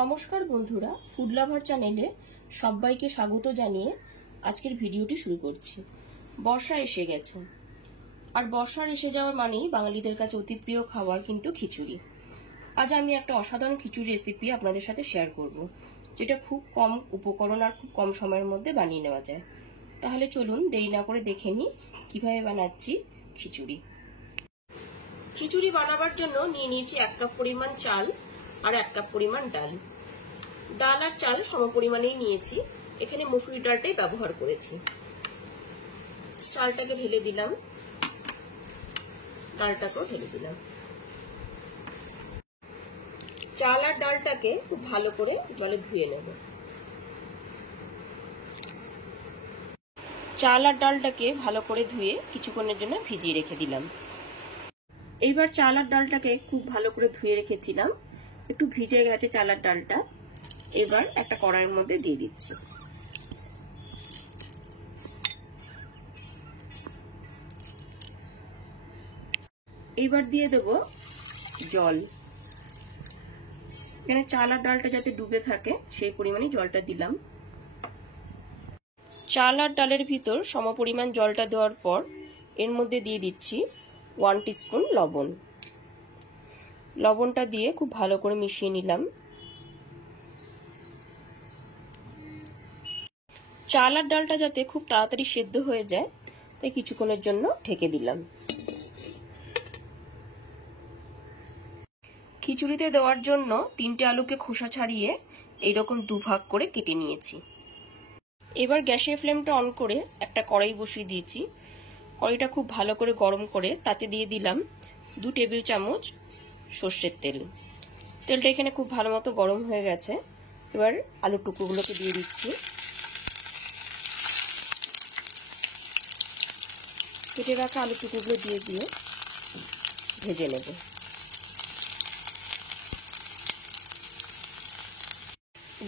নমস্কার বন্ধুরা, food lover চ্যানেলে সবাইকে স্বাগত জানিয়ে আজকের ভিডিওটি শুরু করছি। বর্ষা এসে গেছে, আর বর্ষার এসে যাওয়ার মানেই বাঙালিদের কাছে অতি প্রিয় খাবার কিন্তু খিচুড়ি। আজ আমি একটা অসাধারণ খিচুড়ি রেসিপি আপনাদের সাথে শেয়ার করব, যেটা খুব কম উপকরণ আর খুব কম সময়ের মধ্যে বানিয়ে নেওয়া যায়। তাহলে চলুন দেরি না করে দেখে নিই কিভাবে বানাচ্ছি খিচুড়ি। খিচুড়ি বানাবার জন্য নিয়ে নিয়েছি 1 কাপ পরিমাণ চাল আর 1 কাপ পরিমাণ ডাল। ডাল আর চাল সমপরিমাণেই নিয়েছি, এখানে মসুরি ডালটাই ব্যবহার করেছি। চালটাকে ঢেলে দিলাম, ডালটাকেও ঢেলে দিলাম। চাল আর ডালটাকে খুব ভালো করে জলে ধুয়ে নেব। চাল আর ডালটাকে ভালো করে ধুয়ে কিছুক্ষণের জন্য ভিজিয়ে রেখে দিলাম। এইবার চাল আর ডালটাকে খুব ভালো করে ধুয়ে রেখেছিলাম, একটু ভিজে গেছে চাল আর ডালটা। এবার একটা কড়াইয়ের মধ্যে দিয়ে দিচ্ছি। এবার দিয়ে দেব জল। এখানে চাল আর ডালটা যাতে ডুবে থাকে সেই পরিমাণে জলটা দিলাম। চাল আর ডালের ভিতর সমপরিমাণ জলটা দেওয়ার পর এর মধ্যে দিয়ে দিচ্ছি 1 টিস্পুন লবণ। লবণটা দিয়ে খুব ভালো করে মিশিয়ে নিলাম। চাল আর ডালটা যাতে খুব তাড়াতাড়ি সেদ্ধ হয়ে যায় তাই কিছুক্ষণের জন্য ঢেকে দিলাম। খিচুড়িতে দেওয়ার জন্য 3টে আলুকে খোসা ছাড়িয়ে এইরকম দুভাগ করে কেটে নিয়েছি। এবার গ্যাসের ফ্লেমটা অন করে একটা কড়াই বসিয়ে দিয়েছি। কড়াইটা খুব ভালো করে গরম করে তাতে দিয়ে দিলাম 2 টেবিল চামচ সর্ষের তেল। তেলটা এখানে খুব ভালো মতো গরম হয়ে গেছে। এবার আলুর টুকরোগুলোকে দিয়ে দিচ্ছি। কেটে রাখা আলুর টুকরোগুলো দিয়ে ভেজে নেব।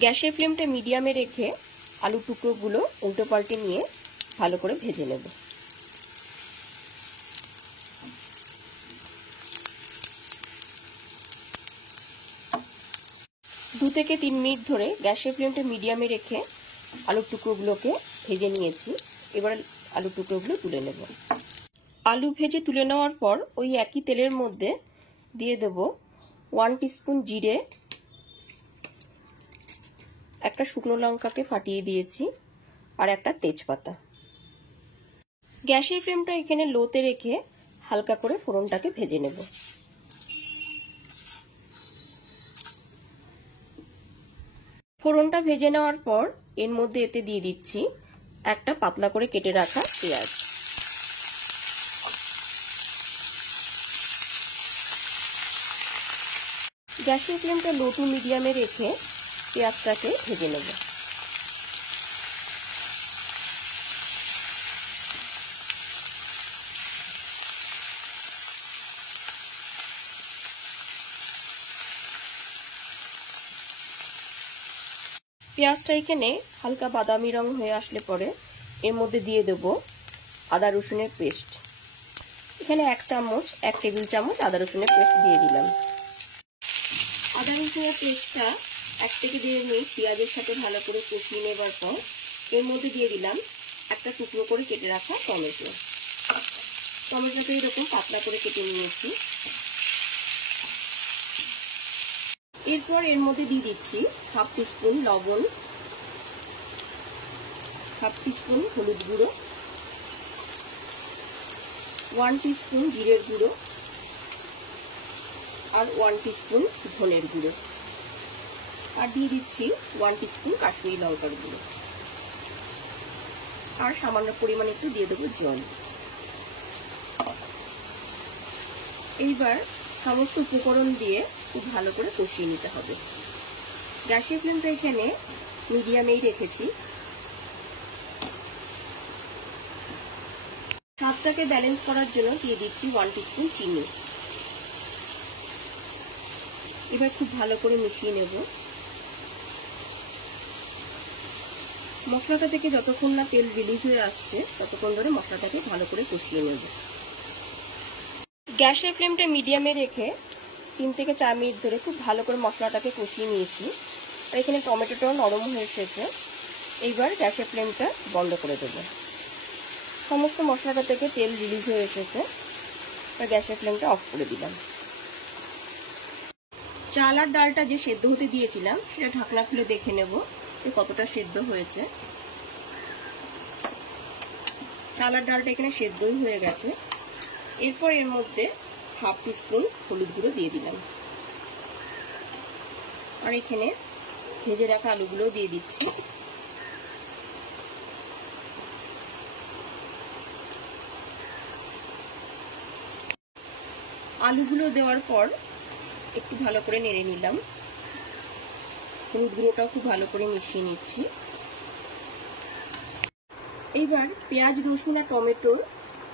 গ্যাসের ফ্লেমটা মিডিয়ামে রেখে আলুর টুকরোগুলো উল্টো পাল্টে নিয়ে ভালো করে ভেজে নেব। দু থেকে 3 মিনিট ধরে গ্যাসের ফ্লেমটা মিডিয়ামে রেখে আলুর টুকরোগুলোকে ভেজে নিয়েছি। এবার আলুর টুকরোগুলো তুলে নেব। আলু ভেজে তুলে নেওয়ার পর ওই একই তেলের মধ্যে দিয়ে দেব 1 টিস্পুন জিরে, একটা শুকনো লঙ্কাকে ফাটিয়ে দিয়েছি, আর একটা তেজপাতা। গ্যাসের ফ্লেমটা এখানে লোতে রেখে হালকা করে ফোড়নটাকে ভেজে নেব। ফোড়নটা ভেজে নেওয়ার পর এর মধ্যে এতে দিয়ে দিচ্ছি একটা পাতলা করে কেটে রাখা পেঁয়াজ। গ্যাসের ফ্লেমটা লো টু মিডিয়ামে রেখে পেঁয়াজটাকে ভেজে নেব। পেঁয়াজটা এখানে হালকা বাদামি রং হয়ে আসলে পরে এর মধ্যে দিয়ে দেব আদা রসুনের পেস্ট। এখানে 1 টেবিল চামচ আদা রসুনের পেস্ট দিয়ে দিলাম। আদা রসুনের পেস্টটা 1 থেকে 1.5 মিনিট পেঁয়াজের সাথে ভালো করে কষিয়ে নেবার পর এর মধ্যে দিয়ে দিলাম একটা টুকরো করে কেটে রাখা টমেটো। টমেটোটা এরকম পাতলা করে কেটে নিয়েছি। এরপর এর মধ্যে দিয়ে দিচ্ছি 1/2 টিস্পুন লবণ, 1/2 টিস্পুন হলুদ গুঁড়ো, 1 টিস্পুন জিরের গুঁড়ো, আর 1 টিস্পুন ধনের গুঁড়ো, আর দিয়ে দিচ্ছি 1 টিস্পুন কাশ্মীরি লঙ্কার গুঁড়ো, আর সামান্য পরিমাণে একটু দিয়ে দেবো জল। এইবার সমস্ত উপকরণ দিয়ে খুব ভালো করে কষিয়ে নিতে হবে। গ্যাসের ফ্লেমটা এখানে মিডিয়ামেই রেখেছি। স্বাদটাকে ব্যালেন্স করার জন্য দিয়ে দিচ্ছি 1 টিস্পুন চিনি। এবার খুব ভালো করে মিশিয়ে নেব। মশলাটা থেকে যতক্ষণ না তেল রিলিজ হয়ে আসছে ততক্ষণ ধরে মশলাটাকে ভালো করে কষিয়ে নেব। গ্যাসের ফ্লেমটা মিডিয়ামে রেখে 3 থেকে 4 মিনিট ধরে খুব ভালো করে মশলাটাকে কষিয়ে নিয়েছি। এখানে টমেটোটাও নরম হয়ে এসেছে। এইবার গ্যাসের ফ্লেমটা বন্ধ করে দেবো। সমস্ত মশলাটা থেকে তেল রিলিজ হয়ে এসেছে। আর গ্যাসের ফ্লেমটা অফ করে দিলাম। চাল আর ডালটা যে সেদ্ধ হতে দিয়েছিলাম সেটা ঢাকনা খুলে দেখে নেব যে কতটা সেদ্ধ হয়েছে। চাল আর ডালটা এখানে সেদ্ধই হয়ে গেছে। এরপর এর মধ্যে হাফ টিস্পুন হলুদ গুঁড়ো দিয়ে দিলাম। আর এখানে ভেজে রাখা আলুগুলো দিয়ে দিচ্ছি। আলুগুলো দেওয়ার পর একটু ভালো করে নেড়ে নিলাম। হলুদ গুঁড়োটাও খুব ভালো করে মিশিয়ে নিচ্ছি। এইবার পেঁয়াজ, রসুন আর টমেটোর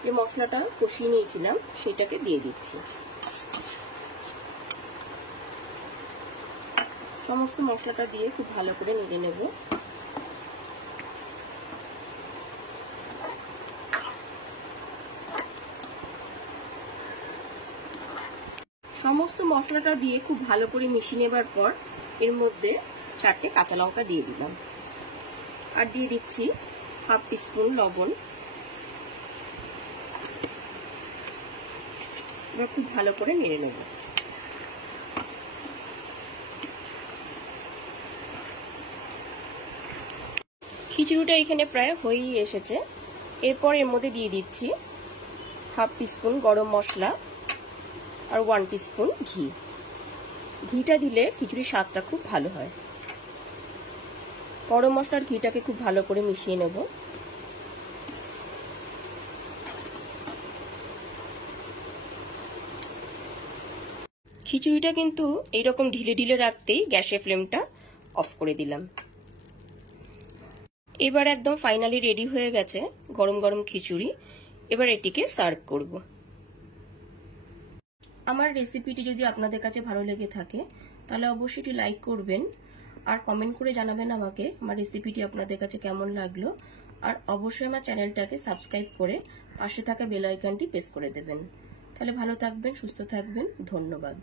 যে মশলাটা কষিয়ে নিয়েছিলাম সেটাকে দিয়ে দিচ্ছি। সমস্ত মশলাটা দিয়ে খুব ভালো করে নেড়ে নেব। সমস্ত মশলাটা দিয়ে খুব ভালো করে মিশিয়ে নেবার পর এর মধ্যে 4টে কাঁচা লঙ্কা দিয়ে দিলাম। আর দিয়ে দিচ্ছি হাফ টিস্পুন লবণ। এবার খুব ভালো করে নেড়ে নেব। খিচুড়িটা এখানে প্রায় হয়েই এসেছে। এরপর এর মধ্যে দিয়ে দিচ্ছি হাফ টিস্পুন গরম মশলা আর 1 টিস্পুন ঘি। ঘিটা দিলে খিচুড়ির স্বাদটা খুব ভালো হয়। গরম মশলার ঘিটাকে খুব ভালো করে মিশিয়ে নেব। খিচুড়িটা কিন্তু এইরকম ঢিলে ঢিলে রাখতেই গ্যাসের ফ্লেমটা অফ করে দিলাম। এবার একদম ফাইনালি রেডি হয়ে গেছে গরম গরম খিচুড়ি। এবার এটিকে সার্ভ করব। আমার রেসিপিটি যদি আপনাদের কাছে ভালো লেগে থাকে তাহলে অবশ্যই এটি লাইক করবেন আর কমেন্ট করে জানাবেন আমাকে আমার রেসিপিটি আপনাদের কাছে কেমন লাগলো। আর অবশ্যই আমার চ্যানেলটাকে সাবস্ক্রাইব করে পাশে থাকা বেল আইকনটি প্রেস করে দেবেন। তাহলে ভালো থাকবেন, সুস্থ থাকবেন। ধন্যবাদ।